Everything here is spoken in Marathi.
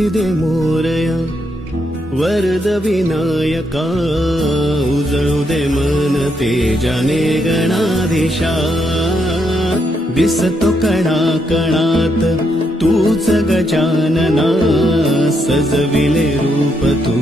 बुद्धी दे मोरया वरद विनायका उजळू दे मन तेजाने गणाधीशा दिसतो कणा कणात तूच गजानना सजविले रूप तू